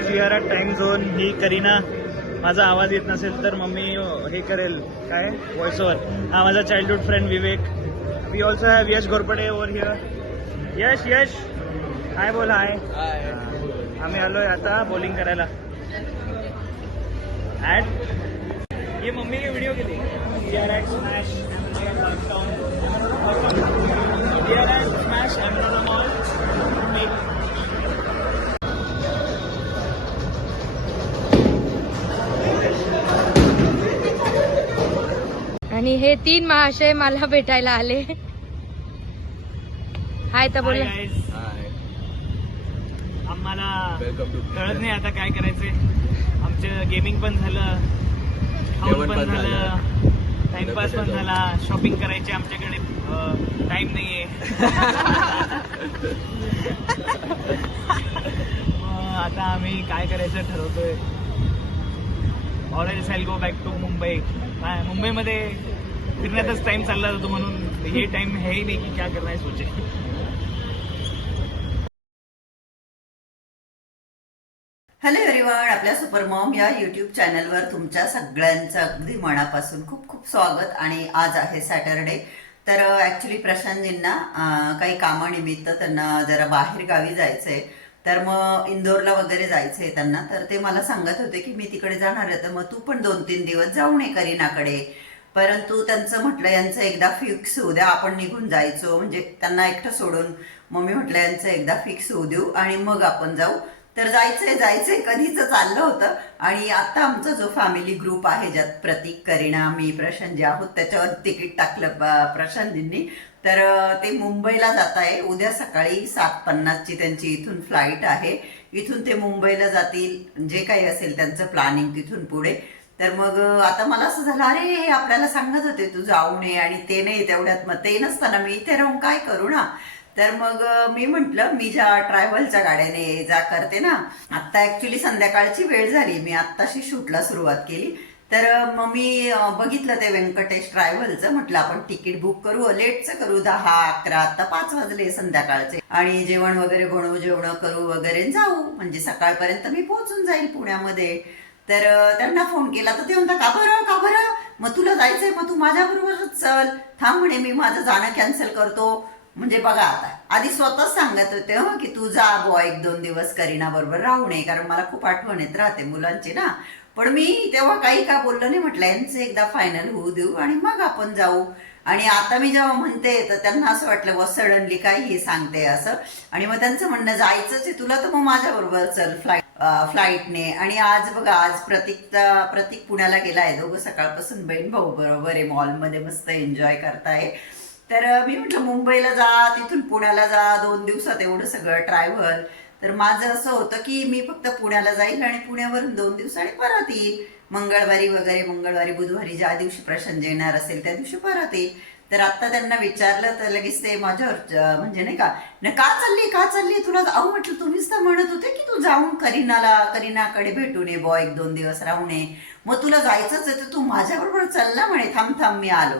Is your a time zone ही करीना माझा आवाज येत नसेल तर मम्मी हे करेल. काय? व्हॉइस ओव्हर हा माझा childhood friend Vivek we also have Yash Ghorpade over here Yash Yash hi बोल हाय आम्ही आलोय आता बॉलिंग करायला. ऍड ये मम्मी की व्हिडिओ केली. Here at smash at smash हे तीन महाशय मला भेटायला आले. हाय तर बोला. आम्हाला कळत नाही आता काय करायचंय. आमचं गेमिंग पण झालं खाऊन पण झालं टाइमपास पण झाला शॉपिंग करायची आमच्याकडे टाइम नाहीये. आता आम्ही काय करायचं ठरवतोय. Orange I go back to Mumbai मुंबईमध्ये फिरण्यातच टाइम चालला जातो म्हणून हे टाइम है ही नाही की क्या करणार सोचे. हॅलो एव्हरीवन आपल्या सुपर मॉम या युट्यूब चॅनलवर तुमच्या सगळ्यांचं अगदी मनापासून खूप खूप स्वागत आणि आज आहे सॅटरडे तर ॲक्च्युली प्रशांतजींना काही कामानिमित्त त्यांना जरा बाहेर गावी जायचंय. तर मग इंदोरला वगैरे जायचंय त्यांना. तर ते मला सांगत होते की मी तिकडे जाणार आहे. तर मग तू पण दोन तीन दिवस जाऊन ये करीनाकडे. परंतु त्यांचं म्हटलं यांचं एकदा फिक्स होऊ द्या आपण निघून जायचो. म्हणजे त्यांना एकटं सोडून मम्मी म्हटलं यांचं एकदा फिक्स होऊ देऊ आणि मग आपण जाऊ. तर जायचंय जायचंय कधीच चाललं होतं. आणि आता आमचा जो फॅमिली ग्रुप आहे ज्यात प्रतीक करीना मी प्रशांत जे आहोत त्याच्यावर तिकीट टाकलं प्रशांतजींनी. तर ते मुंबईला जात आहे. उद्या सकाळी सात पन्नासची त्यांची इथून फ्लाईट आहे. इथून ते मुंबईला जातील. जे काही असेल त्यांचं प्लॅनिंग तिथून पुढे. तर मग आता मला असं झालं अरे हे आपल्याला सांगत होते तू जाऊ नये आणि ते नाही तेवढ्यात. मग ते नसताना मी इथे राहून काय करू ना? तर मग मी म्हंटल मी ज्या ट्रॅव्हलच्या गाड्याने जा करते ना आता ॲक्च्युली संध्याकाळची वेळ झाली. मी आत्ताशी शूटला सुरुवात केली. तर मग मी बघितलं ते व्यंकटेश ट्रॅव्हलचं म्हटलं आपण तिकीट बुक करू लेटचं करू दहा अकरा आता पाच वाजले संध्याकाळचे. आणि जेवण वगैरे बनवू जेवण करू वगैरे जाऊ. म्हणजे सकाळपर्यंत मी पोहोचून जाईल पुण्यामध्ये. तर त्यांना फोन केला. तर ते म्हणतात का बरं? का बरं? मग तुला जायचंय मग तू माझ्या बरोबरच चल. थांब म्हणे मी माझं जाणं कॅन्सल करतो. म्हणजे बघा आता आधी स्वतःच सांगत होते हो की तू जा बुवा एक दोन दिवस करीना बरोबर राहू नये कारण मला खूप आठवण येत राहते मुलांची ना. पण मी तेव्हा काही का बोललो नाही म्हटलं यांचं एकदा फायनल होऊ देऊ आणि मग आपण जाऊ. आणि आता मी जेव्हा म्हणते तर त्यांना असं वाटलं व सडनली काही हे सांगते असं. आणि मग त्यांचं म्हणणं जायचंच आहे तुला तर मग माझ्या बरोबर चल फ्लाईट फ्लाईटने आणि आज बघा आज प्रतीक प्रतीक पुण्याला गेला आहे. दोघं सकाळपासून बहीण भाऊ बरोबर आहे. मॉलमध्ये मस्त एन्जॉय करताय. तर मी म्हटलं मुंबईला जा तिथून पुण्याला जा. दोन दिवसात एवढं सगळं ट्रॅव्हल तर माझं असं होतं की मी फक्त पुण्याला जाईल आणि पुण्यावरून दोन दिवसांनी परत येईल. मंगळवारी वगैरे मंगळवारी बुधवारी ज्या दिवशी प्रशांत येणार असेल त्या दिवशी परत येईल. तर आता त्यांना विचारलं तर लगेच ते माझ्यावर म्हणजे नाही का नाही का चालली का चालली? तुला अहो म्हटलं तुम्हीच तर म्हणत होते की तू जाऊन करीनाला करीनाकडे भेटून ये बॉ एक दोन दिवस राहून ये मग तुला जायचंच आहे तर तू माझ्याबरोबर चल ना म्हणे थांब थांब मी आलो.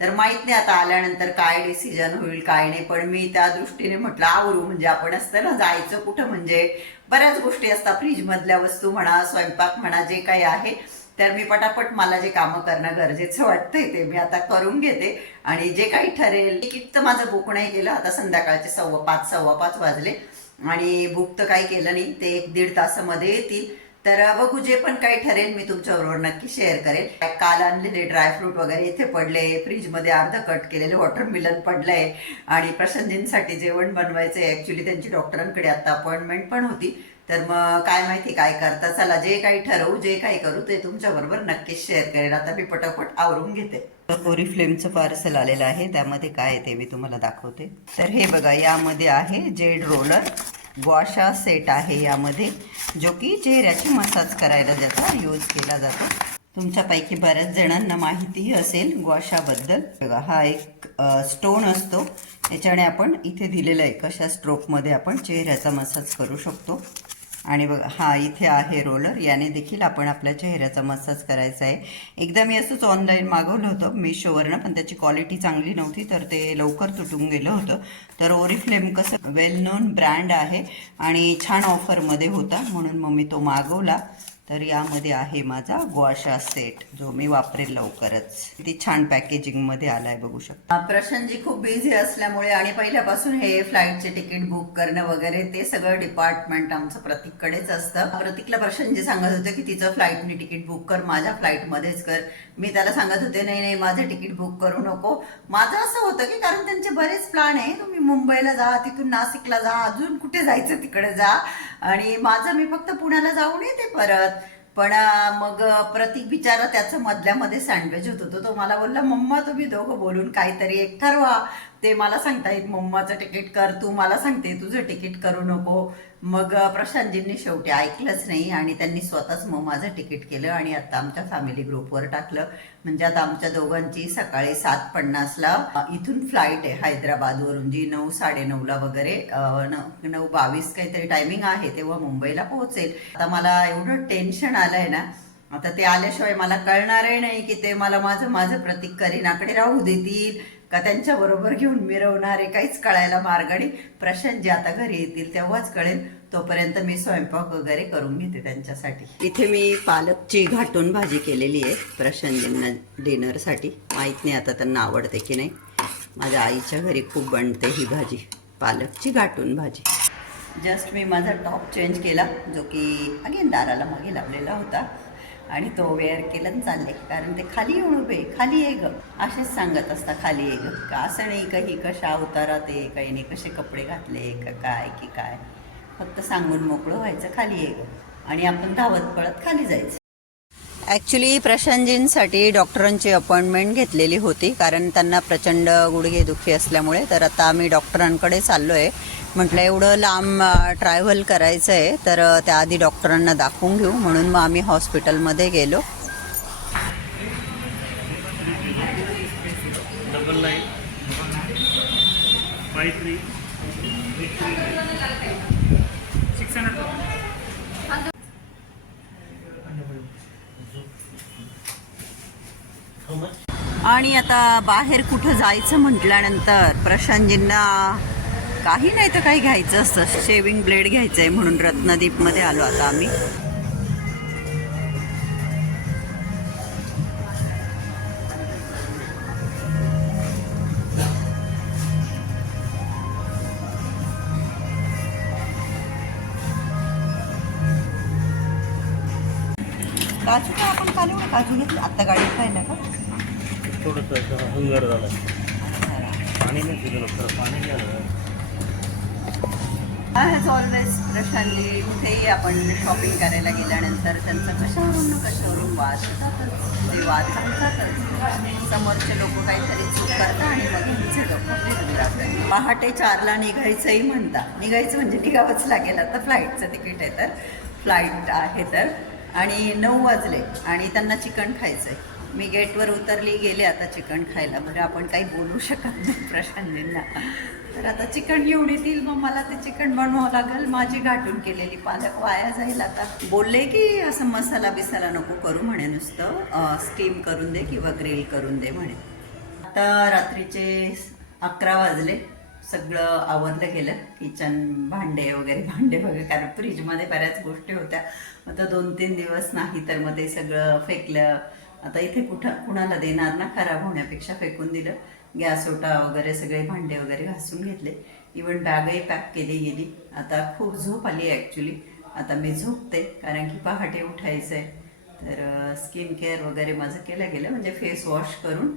तर माहीत नाही आता आल्यानंतर काय डिसिजन होईल काय नाही पण मी त्या दृष्टीने म्हटलं आवरू म्हणजे आपण असतं ना जायचं कुठं म्हणजे? बऱ्याच गोष्टी असतात फ्रीज मधल्या वस्तू म्हणा स्वयंपाक म्हणा जे काही आहे तर मी पटापट मला जे कामं करणं गरजेचं वाटतंय ते मी आता करून घेते. आणि जे काही ठरेल तिकीट तर माझं बुक नाही केलं आता संध्याकाळचे सव्वा पाच सव्वा पाच वाजले. आणि बुक तर काही केलं नाही ते एक दीड तासामध्ये येतील. तर बघू जे पण काही ठरेल मी तुमच्याबरोबर नक्की शेअर करेल. काल आणलेले ड्रायफ्रूट वगैरे इथे पडले फ्रीजमध्ये अर्ध कट केलेले वॉटरमिलन पडलंय. आणि प्रसंजींसाठी जेवण बनवायचं आहे ऍक्च्युली त्यांची डॉक्टरांकडे आता अपॉइंटमेंट पण होती. तर मग काय माहिती काय करता? चला जे काही ठरवू जे काही करू ते तुमच्या बरोबर नक्कीच शेअर करेल आता मी पटापट आवरून घेते. कोरी फ्लेमचं पार्सल आलेलं आहे. त्यामध्ये काय आहे ते मी तुम्हाला दाखवते. तर हे बघा यामध्ये आहे जेड रोलर ग्वाशा सेट आहे यामध्ये जो की चेहऱ्याची मसाज करायला ज्याचा यूज केला जातो. तुमच्यापैकी बऱ्याच जणांना माहितीही असेल ग्वाशाबद्दल बघा हा एक स्टोन असतो. याच्याने आपण इथे दिलेला आहे. कशा स्ट्रोकमध्ये आपण चेहऱ्याचा मसाज करू शकतो. आणि बघा हा इथे आहे रोलर याने देखील आपण आपल्या चेहऱ्याचा मसाज करायचा आहे. एकदा मी असंच ऑनलाईन मागवलं होतं मिशोवरनं पण त्याची क्वालिटी चांगली नव्हती तर ते लवकर तुटून गेलं होतं. तर ओरिफ्लेम कसं वेल नोन ब्रँड आहे आणि छान ऑफरमध्ये होता म्हणून मग मी तो मागवला. तर यामध्ये आहे माझा ग्वाशा सेट जो मी वापरेल लवकरच. किती छान पॅकेजिंगमध्ये आलाय बघू शकता. प्रशांतजी खूप बिझी असल्यामुळे आणि पहिल्यापासून हे फ्लाईटचे तिकीट बुक करणं वगैरे ते सगळं डिपार्टमेंट आमचं प्रतीककडेच असतं. प्रतीकला प्रशांतजी सांगत होते की तिचं फ्लाईटने तिकीट बुक कर माझ्या फ्लाईटमध्येच कर. मी त्याला सांगत होते नाही नाही माझं तिकीट बुक करू नको. माझं असं होतं की कारण त्यांचे बरेच प्लॅन आहे. तुम्ही मुंबईला जा तिथून नाशिकला जा अजून कुठे जायचं तिकडे जा. आणि माझं मी फक्त पुण्याला जाऊन येते परत. पण मग प्रतीक बिचारा त्याचं मधल्यामध्ये सँडविच होत होतो. तो मला बोलला मम्मा तुम्ही दोघं बोलून काहीतरी एक ठरवा. ते मला सांगतायत मम्माचं तिकीट कर तू मला सांगते तुझं तिकीट करू नको. मग प्रशांतजींनी शेवटी ऐकलंच नाही आणि त्यांनी स्वतःच मग माझं तिकीट केलं आणि आता आमच्या फॅमिली ग्रुपवर टाकलं. म्हणजे आता आमच्या दोघांची सकाळी सात पन्नासला इथून फ्लाईट आहे हैदराबादवरून जी नऊ साडेनऊला वगैरे नऊ बावीस काहीतरी टायमिंग आहे तेव्हा मुंबईला पोहोचेल. आता मला एवढं टेन्शन आलंय ना आता ते आल्याशिवाय मला कळणारही नाही की ते मला माझं माझं प्रतीक करीनाकडे राहू देतील. का त्यांच्या बरोबर घेऊन मिरवणारे काहीच कळायला मार्गाने प्रशांत जे आता घरी येतील तेव्हाच कळेल. तोपर्यंत मी स्वयंपाक वगैरे करून घेते त्यांच्यासाठी. इथे मी पालकची घाटून भाजी केलेली आहे प्रशांतींना डिनरसाठी माहीत नाही आता त्यांना आवडते की नाही? माझ्या आईच्या घरी खूप बनते ही भाजी पालकची घाटून भाजी. जस्ट मी माझा टॉप चेंज केला जो की अगेन दाराला मागे लावलेला होता. आणि तो वेअर केलं चालले. कारण ते खाली येऊन उभे खाली ये ग. असेच सांगत असता खाली ये ग. का असं नाही का ही कशा अवतारात आहे? काही नाही कसे कपडे घातले? का काय की काय? फक्त सांगून मोकळं व्हायचं खाली ये ग. आणि आपण धावत पळत खाली जायचं. ॲक्च्युली प्रशांतजींसाठी डॉक्टरांची अपॉइंटमेंट घेतलेली होती. कारण त्यांना प्रचंड गुडघेदुखी असल्यामुळे तर आता आम्ही डॉक्टरांकडे चाललो आहे म्हटलं एवढं लांब ट्रॅव्हल करायचं आहे तर त्याआधी डॉक्टरांना दाखवून घेऊ. म्हणून मग आम्ही हॉस्पिटलमध्ये गेलो. आणि आता बाहेर कुठं जायचं म्हटल्यानंतर प्रशांतजींना काही नाही तर काही घ्यायचं असतं. शेविंग ब्लेड घ्यायचं आहे म्हणून रत्नदीपमध्ये आलो आता आम्ही. काजू काय आपण कालू काजू घेतले? आत्ता गाडीत खायला का थोडंसं हंगर झालं. पाणी नाही पाणी घ्यायला ॲज ऑलवेज प्रशांनी कुठेही आपण शॉपिंग करायला गेल्यानंतर त्यांचा कशावरून कशावरून वाद होतातच. ते वाद सांगतातच समोरचे लोक काहीतरी चूक करतात आणि मग तुमचे लोक जातं पहाटे चारला निघायचंही म्हणता निघायचं म्हणजे निघावंच लागेल आता फ्लाईटचं तिकीट आहे तर. फ्लाईट आहे तर. आणि नऊ वाजले आणि त्यांना चिकन खायचं आहे मी गेटवर उतरली गेले आता चिकन खायला. बरं आपण काही बोलू शकत नाही प्रशांतींना तर आता चिकन घेऊन येतील मग मला ते चिकन बनवावं लागेल. माझी गाठून केलेली पालक वाया जाईल आता. बोलले की असं मसाला बिसाला नको करू म्हणे नुसतं. स्टीम करून दे किंवा ग्रिल करून दे म्हणे. आता रात्रीचे अकरा वाजले. सगळं आवरलं गेलं. किचन भांडे वगैरे भांडे वगैरे. कारण फ्रीजमध्ये बऱ्याच गोष्टी होत्या. आता दोन तीन दिवस नाही तर मग ते सगळं फेकलं. आता इथे कुठं कुणाला देणार ना? खराब होण्यापेक्षा फेकून दिलं. गॅस ओटा वगैरे सगळे भांडे वगैरे घासून घेतले. इवन बॅगही पॅक केली गेली. आता खूप झोप आली आहे ॲक्च्युली आता मी झोपते कारण की पहाटे उठायचं आहे तर स्किन केअर वगैरे माझं केलं गेलं. म्हणजे फेस वॉश करून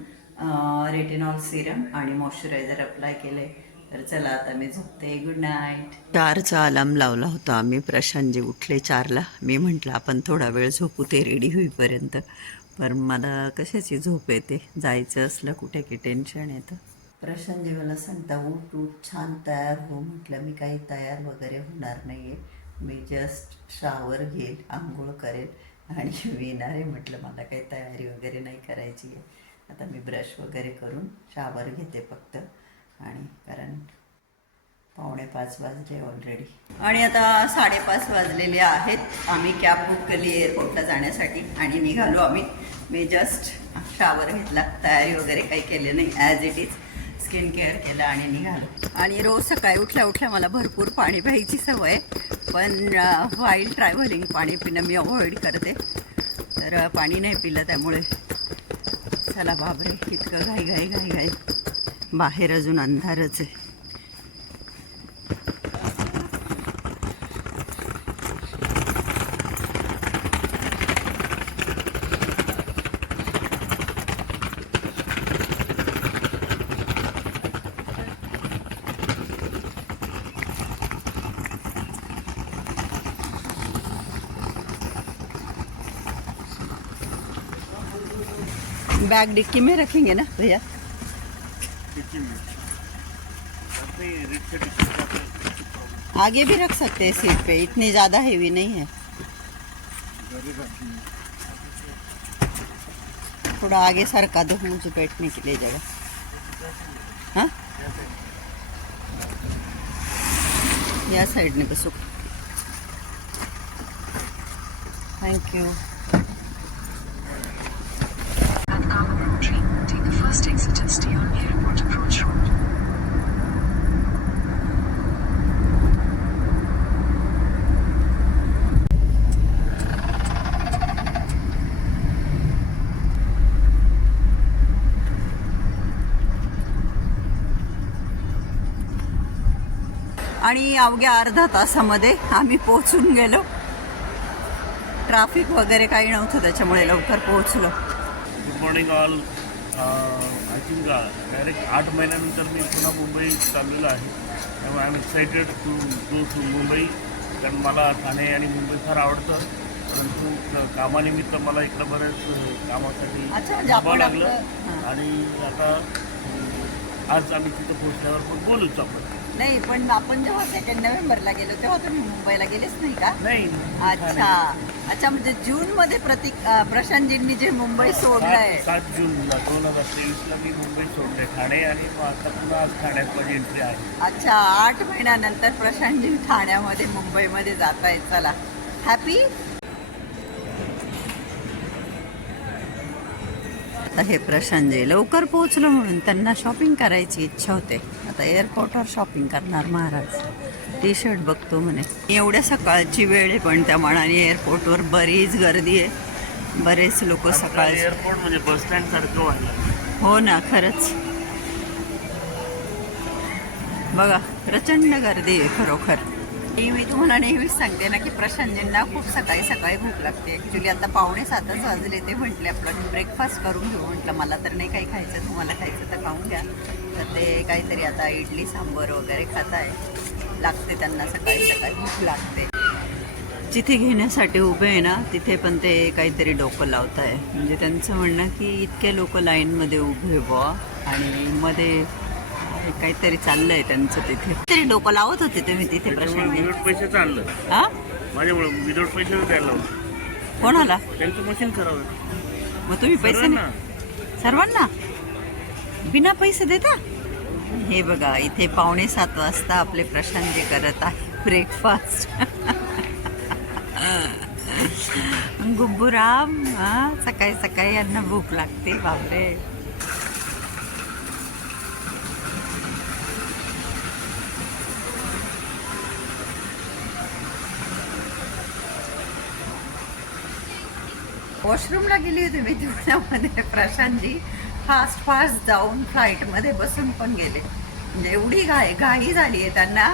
रेटिनॉल सिरम आणि मॉइश्चरायझर अप्लाय केलंय. तर चला आता मी झोपते. गुड नाईट चारचा अलार्म लावला होता आम्ही. प्रशांतजी उठले चारला. मी म्हटलं आपण थोडा वेळ झोपू ते रेडी होईपर्यंत. पण मला कशाची झोप येते? जायचं असलं कुठे की टेन्शन येतं. प्रशांतजी मला सांगता उठ उठ छान तयार हो म्हटलं. मी काही तयार वगैरे होणार नाही आहे मी जस्ट शावर घेईल आंघोळ करेल आणि मी येणार आहे म्हटलं. मला काही तयारी वगैरे नाही करायची आहे. आता मी ब्रश वगैरे करून शावर घेते फक्त आणि कारण पावणे पाच वाजले ऑलरेडी आणि आता साडेपाच वाजलेले आहेत. आम्ही कॅब बुक केली एअरपोर्टला जाण्यासाठी आणि निघालो आम्ही. मी जस्ट शावर घेतला. तयारी वगैरे काही केली नाही. As it is skin care केलं आणि निघालो. आणि रोज सकाळी उठल्या उठल्या मला भरपूर पाणी प्यायची सवय पण वाईल्ड ट्रॅव्हलिंग पाणी पिणं मी अवॉइड करते. तर पाणी नाही पिलं त्यामुळे चला बाबरे इतकं घाई घाई घाई घाई. बाहेर अजून अंधारच आहे. बैग डिक्की में रखेंगे ना भैया? आगे भी रख सकते हैं सीट पे, इतनी ज़्यादा हेवी नहीं है। थोड़ा आगे सरका दो मुझे बैठने के लिए जगह। हाँ? या साइड ने बसो। थैंक यू आणि अवघ्या अर्धा तासामध्ये आम्ही पोहोचून गेलो. ट्राफिक वगैरे काही नव्हतं त्याच्यामुळे लवकर पोहोचलो. Good morning all I think direct आठ महिन्यानंतर मी पुन्हा मुंबई चाललेलो आहे. त्यामुळे I am excited to go to Mumbai कारण मला ठाणे आणि मुंबई फार आवडतं. परंतु कामानिमित्त मला इकडं बऱ्याच कामासाठी अच्छा, म्हणजे लागलं. आणि आता आज आम्ही तिथं पोहोचल्यावर पण बोलूच आपण. नाही पण आपण जेव्हा सेकंड नोव्हेंबरला गेलो तेव्हा तुम्ही मुंबईला गेलेच नाही का? नाही अच्छा. अच्छा म्हणजे जून मध्ये प्रतीक अं, प्रशांतजींनी जे मुंबई सोडलंय. सात सात जूनला दोन हजार तेवीसला मी मुंबई सोडले ठाणे आणि मग आता पुन्हा आज ठाण्यात माझी एंट्री आहे. अच्छा आठ महिन्यानंतर प्रशांतजी ठाण्यामध्ये मुंबईमध्ये जात आहेत चला. हॅपी आता हे प्रशांतजी. लवकर पोहोचलो म्हणून त्यांना शॉपिंग करायची इच्छा होते. आता एअरपोर्टवर शॉपिंग करणार महाराज. टी शर्ट बघतो म्हणे. एवढ्या सकाळची वेळ आहे पण त्या मनाने एअरपोर्टवर बरीच गर्दी आहे. बरेच लोक सकाळचे एअरपोर्ट म्हणजे बस स्टँड सारखं हो ना खरंच. बघा प्रचंड गर्दी आहे खरोखर. मी तुम्हाला नेहमीच सांगते ना की प्रशांतजींना खूप सकाळी सकाळी भूक लागते. ॲक्च्युली आता पावणे सातच वाजले ते म्हटले आपलं ब्रेकफास्ट करून घेऊ म्हटलं. मला तर नाही काही खायचं तुम्हाला खायचं तर खाऊन घ्या. तर ते काहीतरी आता इडली सांबर वगैरे खात आहे लागते त्यांना सकाळी सकाळी भूक लागते. जिथे घेण्यासाठी उभे आहे ना तिथे पण ते काहीतरी डोकं लावत आहे म्हणजे त्यांचं म्हणणं की इतके लोक लाईनमध्ये उभे बुवा आणि मध्ये काहीतरी चाललंय त्यांचं तिथे. तरी डोकं लावत होते तुम्ही तिथे प्रश्न पैशाचं आणलं हा? माझ्यामुळे विदाऊट पैशाचं द्यायला लावलं. कोणाला? त्यांचं मशीन खराब आहे. मग तुम्ही पैसे सर्वांना. नाही- सर्वांना? बिना पैसे देता? हे बघा इथे पावणे सात वाजता आपले प्रशांत जे करत आहे ब्रेकफास्ट गुब्बूराम हा सकाळी सकाळी यांना भूक लागते बापरे. वॉशरूमला गेली होती मी तेवढ्यामध्ये प्रशांतजी. फास्ट फास्ट जाऊन फ्लाईटमध्ये बसून पण गेले. म्हणजे एवढी घाई घाई झाली आहे त्यांना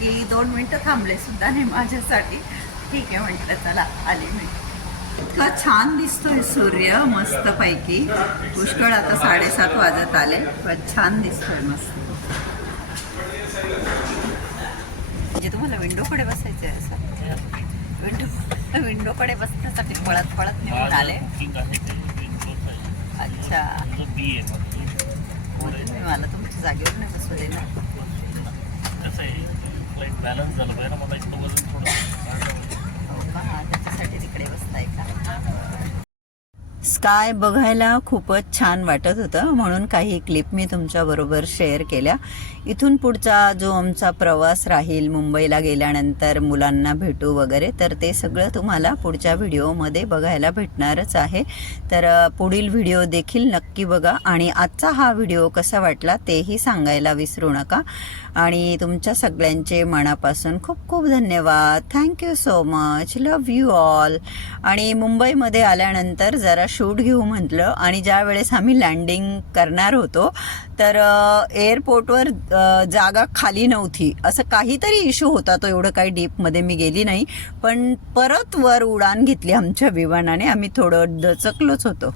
की दोन मिनटं थांबले सुद्धा नाही माझ्यासाठी. ठीक आहे म्हटलं चला आली मी. इतका छान दिसतोय सूर्य मस्तपैकी पुष्कळ आता साडेसात वाजत आले पण छान दिसतोय मस्त. म्हणजे तुम्हाला विंडोकडे बसायचं आहे असं? विंडो विंडोकडे बसण्यासाठी पळत पळत निघून आले. अच्छा. मला तुमच्या जागेवर नाही बसू देणार. कसं आहे? बॅलन्स झालं पाहिजे ना मला इथलं वजन थोडं वाढलं पाहिजे. हो का त्याच्यासाठी तिकडे बसताय का स्काय बघायला खूपच छान वाटत होतं. म्हणून काही क्लिप मी तुमच्याबरोबर शेअर केल्या. इथून पुढचा जो आमचा प्रवास राहील मुंबईला गेल्यानंतर मुलांना भेटू वगैरे तर ते सगळं तुम्हाला पुढच्या व्हिडिओमध्ये बघायला भेटणारच आहे. तर पुढील व्हिडिओ देखील नक्की बघा आणि आजचा हा व्हिडिओ कसा वाटला तेही सांगायला विसरू नका. आणि तुमच्या सगळ्यांचे मनापासून खूप खूप धन्यवाद. Thank you so much. Love you all. आणि मुंबईमध्ये आल्यानंतर जरा शूट घेऊ म्हटलं आणि ज्या वेळेस आम्ही लँडिंग करणार होतो तर एअरपोर्टवर जागा खाली नव्हती. असं काहीतरी इश्यू होता तो एवढं काही डीपमध्ये मी गेली नाही. पण परत वर उडान घेतली आमच्या विमानाने. आम्ही थोडं दचकलोच होतो.